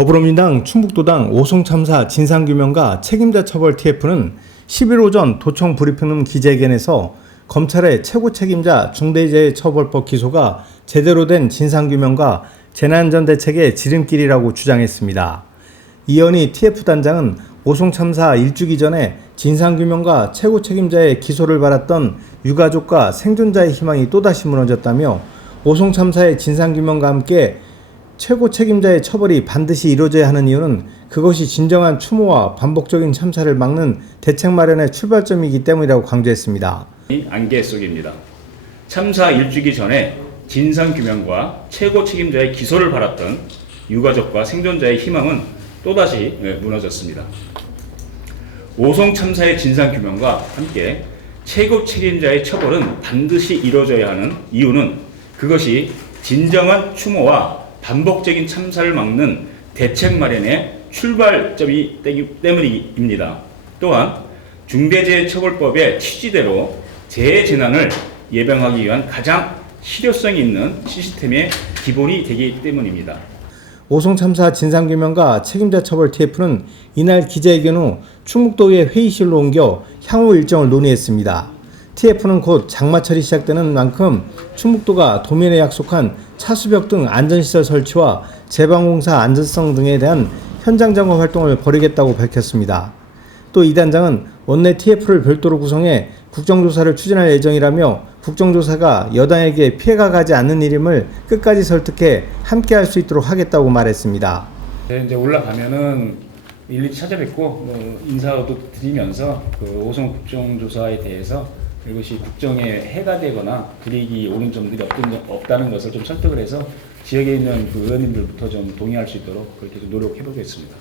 더불어민주당 충북도당 오송 참사 진상규명과 책임자 처벌 TF는 11 오전 도청 브리핑룸 기자회견에서 검찰의 최고 책임자 중대재해처벌법 기소가 제대로 된 진상규명과 재난안전 대책의 지름길이라고 주장했습니다. 이현희 TF 단장은 오송 참사 일주기 전에 진상규명과 최고 책임자의 기소를 받았던 유가족과 생존자의 희망이 또다시 무너졌다며 오송 참사의 진상규명과 함께 최고 책임자의 처벌이 반드시 이루어져야 하는 이유는 그것이 진정한 추모와 반복적인 참사를 막는 대책 마련의 출발점이기 때문이라고 강조했습니다. 이 안개 속입니다. 참사 일주기 전에 진상 규명과 최고 책임자의 기소를 바랐던 유가족과 생존자의 희망은 또다시 예, 무너졌습니다. 오송 참사의 진상 규명과 함께 최고 책임자의 처벌은 반드시 이루어져야 하는 이유는 그것이 진정한 추모와 반복적인 참사를 막는 대책 마련의 출발점이 때문입니다. 또한 중대재해처벌법의 취지대로 재해재난을 예방하기 위한 가장 실효성 있는 시스템의 기본이 되기 때문입니다. 오송 참사 진상규명과 책임자 처벌 TF는 이날 기자회견 후 충북도의 회의실로 옮겨 향후 일정을 논의했습니다. TF는 곧 장마철이 시작되는 만큼 충북도가 도민에 약속한 차수벽 등 안전시설 설치와 재방공사 안전성 등에 대한 현장 점검 활동을 벌이겠다고 밝혔습니다. 또 이 단장은 원내 TF를 별도로 구성해 국정조사를 추진할 예정이라며 국정조사가 여당에게 피해가 가지 않는 일임을 끝까지 설득해 함께 할 수 있도록 하겠다고 말했습니다. 네, 이제 올라가면은 일일이 찾아뵙고 뭐 인사도 드리면서 그 오송 국정조사에 대해서 이것이 국정에 해가 되거나 불이익이 오는 점들이 없다는 것을 좀 설득을 해서 지역에 있는 그 의원님들부터 좀 동의할 수 있도록 그렇게 좀 노력해 보겠습니다.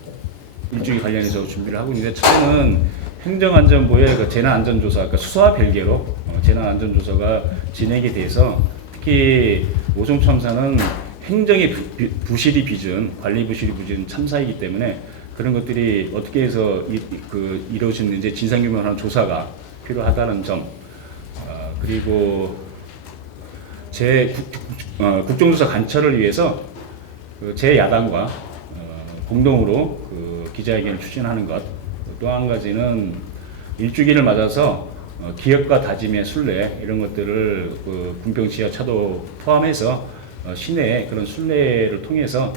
일주기 관련해서 준비를 하고 있는데 첫째는 행정안전부의 그 재난안전조사, 그러니까 수사와 별개로 어, 재난안전조사가 진행이 돼서 특히 오송 참사는 행정의 부- 비- 부실이 빚은 관리 부실이 빚은 참사이기 때문에 그런 것들이 어떻게 해서 이, 그 이루어졌는지 진상규명하는 조사가 필요하다는 점 어, 그리고 제 국, 국- 어, 국정조사 관철을 위해서 그 제 야당과 어, 공동으로 그 기자회견을 추진하는 것. 또 한 가지는 일주기를 맞아서 어, 기업과 다짐의 순례 이런 것들을 그 군평 지하 차도 포함해서 어, 시내에 그런 순례를 통해서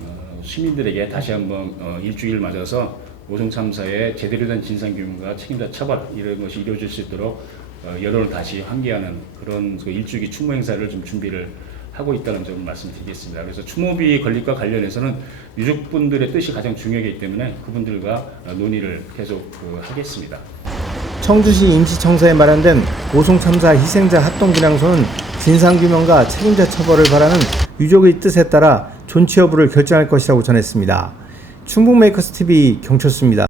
어, 시민들에게 다시 한번 어, 일주기를 맞아서 오송 참사의 제대로 된 진상 규명과 책임자 처벌 이런 것이 이루어질 수 있도록 어, 여론을 다시 환기하는 그런 그 일주기 추모 행사를 좀 준비를 하고 있다는 점을 말씀드리겠습니다. 그래서 추모비 건립과 관련해서는 유족분들의 뜻이 가장 중요하기 때문에 그분들과 어, 논의를 계속 그 하겠습니다. 청주시 임시청사에 마련된 오송 참사 희생자 합동기량소는 진상규명과 책임자 처벌을 바라는 유족의 뜻에 따라 존치 여부를 결정할 것이라고 전했습니다. 충북 메이커스 TV 경철수입니다.